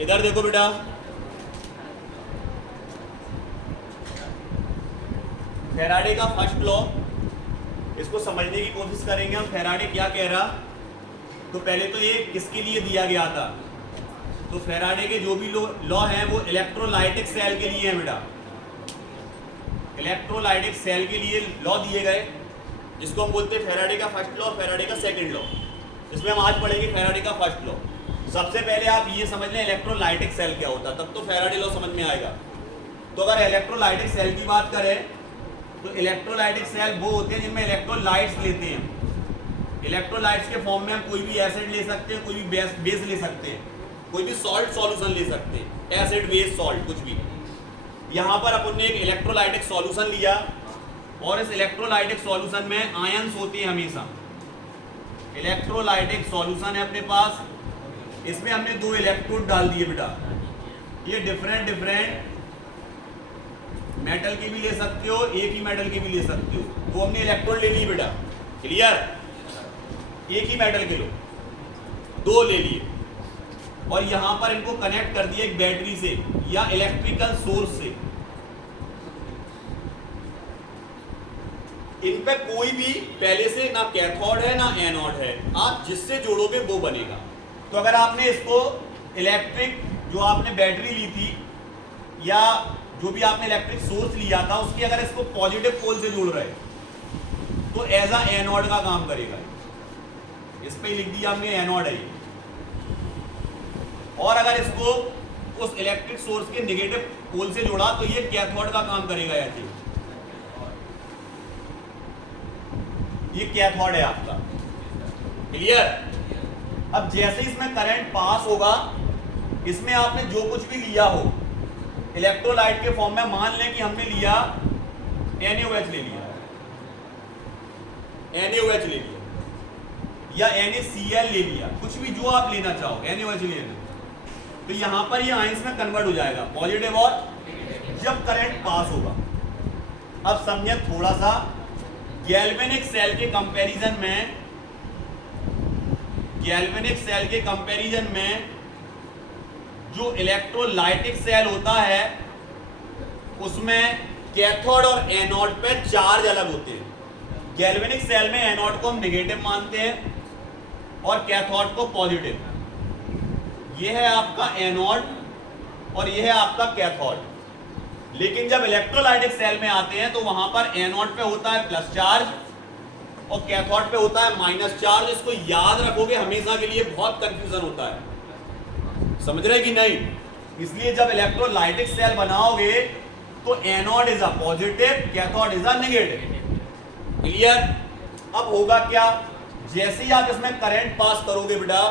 इधर देखो बेटा, फैराडे का फर्स्ट लॉ, इसको समझने की कोशिश करेंगे हम। फैराडे क्या कह रहा, तो पहले तो ये किसके लिए दिया गया था, तो फैराडे के जो भी लॉ हैं वो इलेक्ट्रोलाइटिक सेल के लिए है बेटा। इलेक्ट्रोलाइटिक सेल के लिए लॉ दिए गए, जिसको हम बोलते हैं फैराडे का फर्स्ट लॉ, फैराडे का सेकंड लॉ। इसमें हम आज पढ़ेंगे फैराडे का फर्स्ट लॉ। सबसे पहले आप ये समझ लें इलेक्ट्रोलाइटिक सेल क्या होता है, तब तो फैराडे लॉ समझ में आएगा। तो अगर इलेक्ट्रोलाइटिक सेल की बात करें तो इलेक्ट्रोलाइटिक सेल वो होते हैं जिनमें इलेक्ट्रोलाइट्स लेते हैं। इलेक्ट्रोलाइट्स के फॉर्म में हम कोई भी एसिड ले सकते हैं, कोई भी बेस ले सकते हैं, कोई भी सॉल्ट सॉल्यूशन ले सकते हैं, एसिड बेस सॉल्ट कुछ भी। यहाँ पर अपन ने एक इलेक्ट्रोलाइटिक सॉल्यूशन लिया और इस इलेक्ट्रोलाइटिक सॉल्यूशन में आयंस होते हैं हमेशा। इलेक्ट्रोलाइटिक सॉल्यूशन है अपने पास, इसमें हमने 2 इलेक्ट्रोड डाल दिए बेटा। ये डिफरेंट मेटल की भी ले सकते हो, एक ही मेटल की भी ले सकते हो, वो हमने इलेक्ट्रोड ले लिए बेटा। क्लियर, एक ही मेटल के लो 2 ले लिए और यहां पर इनको कनेक्ट कर दिया एक बैटरी से या इलेक्ट्रिकल सोर्स से। इन पे कोई भी पहले से ना कैथोड है ना एनोड है, आप जिससे जोड़ोगे वो बनेगा। तो अगर आपने इसको इलेक्ट्रिक जो आपने बैटरी ली थी या जो भी आपने इलेक्ट्रिक सोर्स लिया था उसकी अगर इसको पॉजिटिव पोल से जोड़ रहे तो एज अ एनोड का काम करेगा। इस पे लिख दिया हमने एनोड है ये। और अगर इसको उस इलेक्ट्रिक सोर्स के नेगेटिव पोल से जोड़ा तो ये कैथोड का काम करेगा। ये कैथोड है आपका। क्लियर। अब जैसे इसमें करंट पास होगा, इसमें आपने जो कुछ भी लिया हो इलेक्ट्रोलाइट के फॉर्म में, मान लें कि हमने लिया NaOH ले लिया, NaOH ले लिया या NaCl ले लिया, कुछ भी जो आप लेना चाहो, NaOH ले लेना, तो यहां पर ये आयंस में कन्वर्ट हो जाएगा पॉजिटिव और जब करंट पास होगा। अब समझे थोड़ा सा, गैल्वेनिक सेल के कंपैरिजन में जो इलेक्ट्रोलाइटिक सेल होता है उसमें कैथोड और एनोड पे चार्ज अलग होते हैं। गैल्वेनिक सेल में एनोड को हम नेगेटिव मानते हैं और कैथोड को पॉजिटिव। यह है आपका एनोड और यह है आपका कैथोड। लेकिन जब इलेक्ट्रोलाइटिक सेल में आते हैं तो वहां पर एनोड पे होता है प्लस चार्ज और कैथोड पे होता है माइनस चार्ज। इसको याद रखोगे हमेशा के लिए, बहुत कंफ्यूजन होता है, समझ रहे कि नहीं। इसलिए जब इलेक्ट्रोलाइटिक सेल बनाओगे तो anode is a positive, cathode is a negative. Clear. अब होगा क्या, जैसे ही आप इसमें करंट पास करोगे बेटा,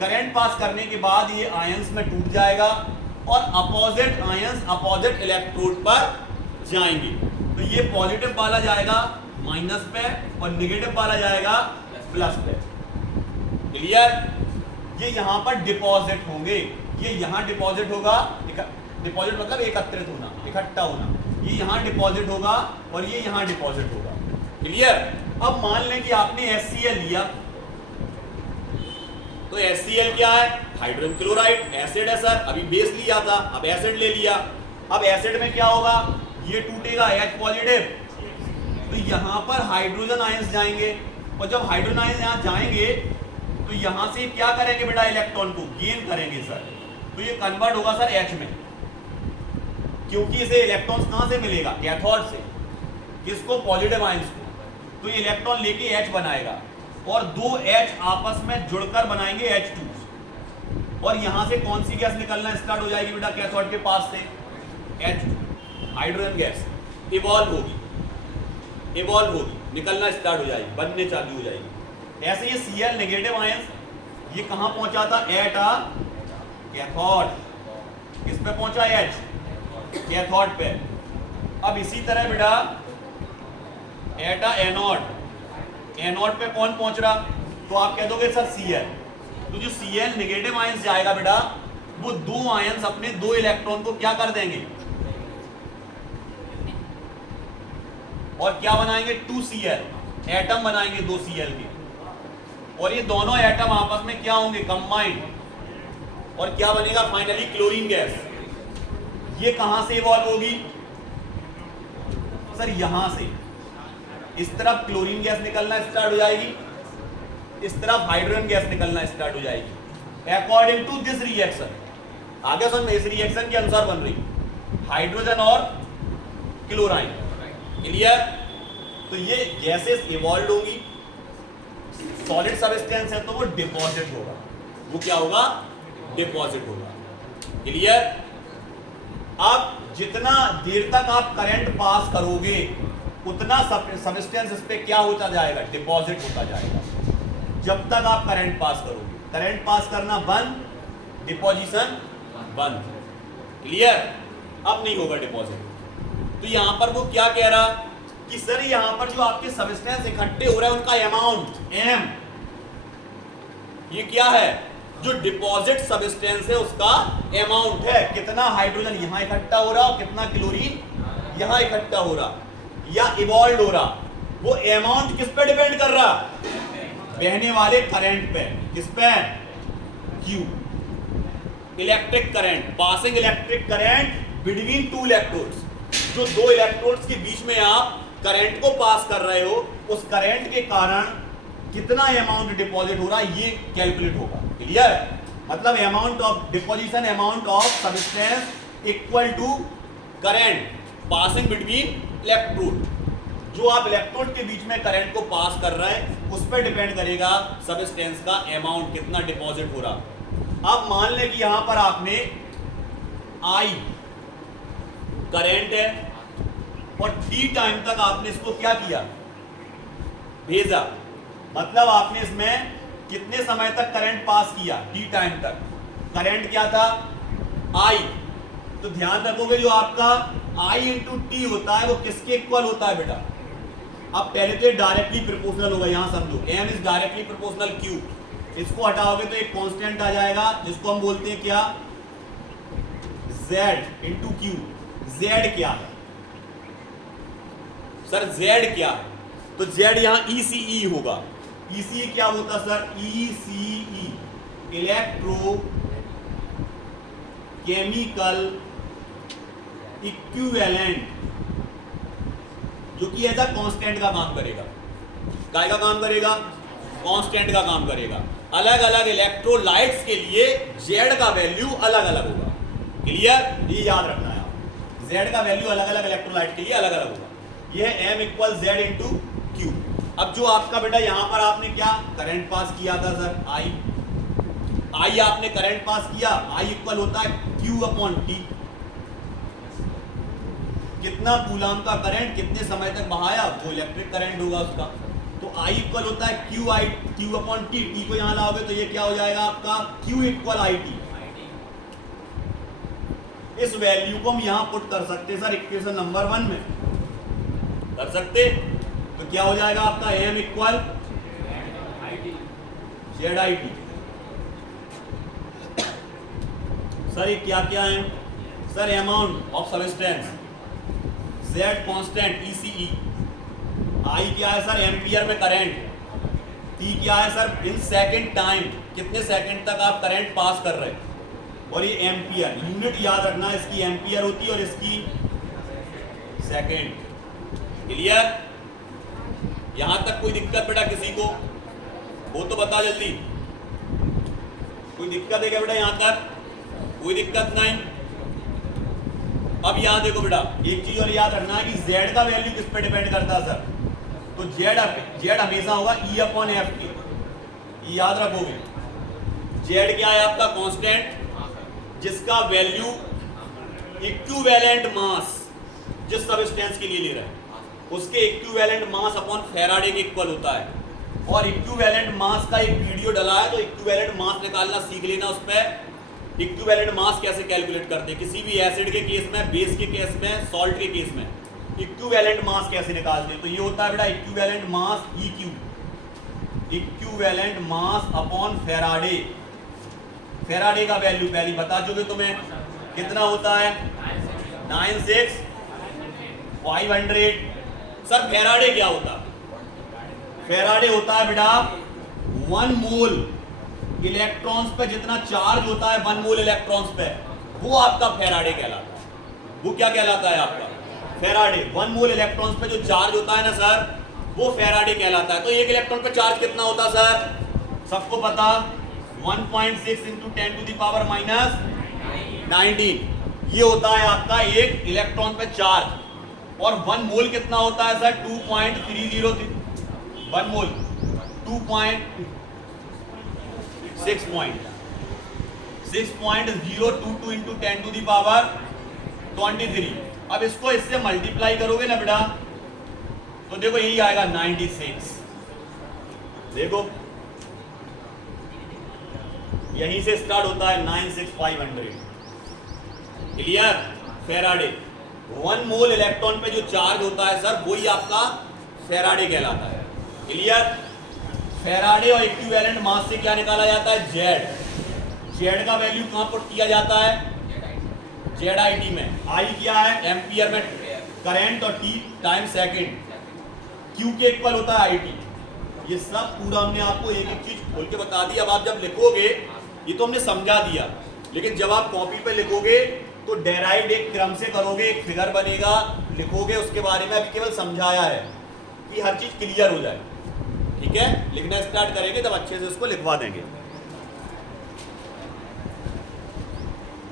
करंट पास करने के बाद ये आयंस में टूट जाएगा और अपोजिट आयंस अपोजिट इलेक्ट्रोड पर जाएंगे। तो ये पॉजिटिव वाला जाएगा माइनस पे और नेगेटिव वाला जाएगा प्लस पे। क्लियर। ये यहां पर डिपॉजिट होंगे, ये यहां डिपॉजिट होगा, डिपॉजिट मतलब एकत्रित होना, इकट्ठा होना। ये यहां डिपॉजिट होगा और ये यहां डिपॉजिट होगा। क्लियर। अब मान लें कि आपने HCl लिया, तो HCl क्या है, हाइड्रोजन क्लोराइड, एसिड है सर। अभी बेस लिया था, अब एसिड ले लिया। अब एसिड में क्या होगा, ये टूटेगा H पॉजिटिव, तो यहां पर हाइड्रोजन आयंस जाएंगे और जब हाइड्रोजन आयंस यहां जाएंगे तो यहां से क्या करेंगे बेटा, इलेक्ट्रॉन को गेन करेंगे सर। तो ये कन्वर्ट होगा सर H में, क्योंकि इसे इलेक्ट्रॉन्स कहां से मिलेगा, कैथोड से। किसको, पॉजिटिव आयंस को। तो ये इलेक्ट्रॉन लेके H बनाएगा और 2 H आपस में जुड़कर बनाएंगे H2 और यहां से कौन सी गैस निकलना स्टार्ट हो जाएगी बेटा, कैथोड के पास से H2 हाइड्रोजन गैस इवॉल्व होगी, निकलना स्टार्ट हो जाएगी, बनने चालू हो जाएगी। ऐसे ये Cl नेगेटिव आयंस ये कहां पहुंचा था, एट अ कैथोड। किस पे पहुंचा, H कैथोड पे। अब इसी तरह बेटा एट अ एनोड पे कौन पहुंच रहा, तो आप कह दोगे सर Cl। तो जो Cl नेगेटिव आयंस जाएगा बेटा, वो 2 आयंस अपने 2 इलेक्ट्रॉन को क्या कर देंगे और क्या बनाएंगे, 2Cl, एटम बनाएंगे 2 Cl के। और ये दोनों एटम आपस में क्या होंगे, कंबाइंड। और क्या बनेगा फाइनली क्लोरीन गैस। ये कहां से इवॉल्व होगी सर, यहां से। इस तरफ क्लोरीन गैस निकलना स्टार्ट हो जाएगी, इस तरफ हाइड्रोजन गैस निकलना स्टार्ट हो जाएगी अकॉर्डिंग टू दिस रिएक्शन। आगे समझ में, इस रिएक्शन के अनुसार बन रही हाइड्रोजन और क्लोराइन। क्लियर? तो ये गैसेस इवॉल्व होंगी, सॉलिड सब्सटेंस है तो वो डिपॉजिट होगा। वो क्या होगा? डिपॉजिट होगा। क्लियर? अब जितना देर तक आप करंट पास करोगे उतना सब्सटेंस इस पे क्या होता जाएगा? डिपॉजिट होता जाएगा। जब तक आप करंट पास करोगे, करंट पास करना बंद, डिपॉजिशन बंद। क्लियर? अब नहीं होगा डिपॉजिट। तो यहां पर वो क्या कह रहा कि सर यहां पर जो आपके सब्सटेंस इकट्ठे हो रहे हैं उनका अमाउंट एम, ये क्या है? जो डिपॉजिट सब्सटेंस है उसका अमाउंट है। कितना हाइड्रोजन यहां इकट्ठा हो रहा और कितना क्लोरीन यहां इकट्ठा हो रहा या इवॉल्व हो रहा, वो अमाउंट किस पे डिपेंड कर रहा? बहने वाले करंट पे। किस पे? Q। Electric current, passing electric current between two electrodes. जो दो इलेक्ट्रोड्स के बीच में आप करंट को पास कर रहे हो, उस करंट के कारण कितना अमाउंट डिपॉजिट हो रहा है ये कैलकुलेट होगा। क्लियर? मतलब amount of deposition, amount of substance equal to current passing between electrode. जो आप इलेक्ट्रोड के बीच में करंट को पास कर रहे हैं उस पर डिपेंड करेगा सब्सटेंस का अमाउंट कितना डिपॉजिट हो रहा। अब मान लें कि यहां पर आपने I करंट है और T टाइम तक आपने इसको क्या किया? भेजा। मतलब आपने इसमें कितने समय तक करंट पास किया? T टाइम तक। करंट क्या था? I। तो ध्यान रखोगे जो आपका I इंटू टी होता है वो किसके इक्वल होता है बेटा? अब पहले तो डायरेक्टली प्रोपोर्शनल होगा, यहां समझो m is directly proportional q। इसको हटाओगे तो एक कांस्टेंट आ जाएगा जिसको हम बोलते हैं क्या? z into q। z क्या है सर? z क्या है? तो z यहां ECE होगा। ECE क्या होता sir? ECE electro chemical equivalent, जो कि एज अ कांस्टेंट का काम करेगा। काय का काम करेगा? कांस्टेंट का काम करेगा। अलग अलग इलेक्ट्रोलाइट्स के लिए Z का वैल्यू अलग अलग होगा। क्लियर? ये याद रखना है आप, Z का वैल्यू अलग अलग इलेक्ट्रोलाइट के लिए अलग अलग होगा। ये है m equal Z into Q. अब जो आपका बेटा यहां पर आपने क्या करंट पास किया था सर? I आपने करंट पास किया, I इक्वल होता है Q अपॉन T। कितना कूलाम का करंट कितने समय तक बहाया वो इलेक्ट्रिक करंट होगा उसका। तो I इक्वल होता है Q अपॉन T। T को यहां लाओगे तो ये क्या हो जाएगा आपका? Q equal IT। इस वैल्यू को हम यहां पुट कर सकते हैं सर इक्वेशन नंबर 1 में, कर सकते। तो क्या हो जाएगा आपका m इक्वल ZIT। सर ये क्या क्या है sir? Amount of substance, Z constant ECE, I क्या है सर? एम्पियर में करंट, T क्या है सर? इन सेकंड टाइम, कितने सेकंड तक आप करंट पास कर रहे हैं, और ये एम्पियर। यूनिट याद रखना, इसकी एम्पियर होती है और इसकी सेकंड। क्लियर? यहां तक कोई दिक्कत बेटा किसी को हो तो बता जल्दी। कोई दिक्कत है क्या बेटा? यहां तक कोई दिक्कत नहीं। अब यहां देखो बेटा, एक चीज और याद रखना है कि Z का वैल्यू किस पे डिपेंड करता है सर? तो Z हमेशा होगा E अपॉन F के। ये याद रखोगे। Z क्या है आपका? कांस्टेंट, जिसका वैल्यू इक्विवेलेंट मास जिस सब्सटेंस के लिए ले रहा है उसके इक्विवेलेंट मास अपॉन फैराडे के इक्वल होता है। और इक्विवेलेंट मास का एक वीडियो डला है, तो इक्विवेलेंट मास निकालना सीख लेना। उस पर इक्विवेलेंट मास कैसे कैलकुलेट करते हैं किसी भी एसिड के केस में, बेस के केस में, सॉल्ट के केस में इक्विवेलेंट मास कैसे निकालते हैं। तो ये होता है बेटा equivalent mass EQ, equivalent mass upon Faraday. Faraday का वैल्यू पहले बता चुके तुम्हें, कितना होता है? 96500। सर फैराडे क्या होता है? फैराडे होता है बेटा 1 मोल इलेक्ट्रॉन्स पे जितना चार्ज होता है 1 मोल इलेक्ट्रॉन्स पे, वो आपका फेराडे कहलाता है। वो क्या कहलाता है आपका? फेराडे। 1 मोल इलेक्ट्रॉन्स पे जो चार्ज होता है ना सर, वो फेराडे कहलाता है। तो एक इलेक्ट्रॉन पे चार्ज कितना होता है सर? सबको पता, 1.6 into 10 to the power minus 19 ये होता है आपका एक इलेक्ट्रॉन पे चार्ज। और 1 मोल कितना होता है sir? 2.303 1 mole 6.022 into 10 to the power 23। अब इसको इससे मल्टीप्लाई करोगे ना बेटा, तो देखो यही आएगा 96। देखो यहीं से स्टार्ट होता है 96500। क्लियर? फेराडे। 1 मोल इलेक्ट्रॉन पे जो चार्ज होता है सर, वही आपका फेराडे कहलाता है। क्लियर? फेराडे और इक्विवेलेंट मास से क्या निकाला जाता है? जेड। जेड का वैल्यू कहां पुट किया जाता है? जेड में। आई क्या है? एम्पियर में करंट और टी टाइम सेकंड। क्यू के इक्वल होता है आईटी। ये सब पूरा हमने आपको एक एक चीज खोल के बता दी। अब आप जब लिखोगे, ये तो हमने समझा दिया, लेकिन जब आप कॉपी पे लिखोगे तो डेराइव्ड एक क्रम से करोगे, एक फिगर बनेगा, लिखोगे, उसके बारे में अभी केवल समझाया है कि हर चीज क्लियर हो जाए। ठीक है? लिखना स्टार्ट करेंगे तब अच्छे से उसको लिखवा देंगे।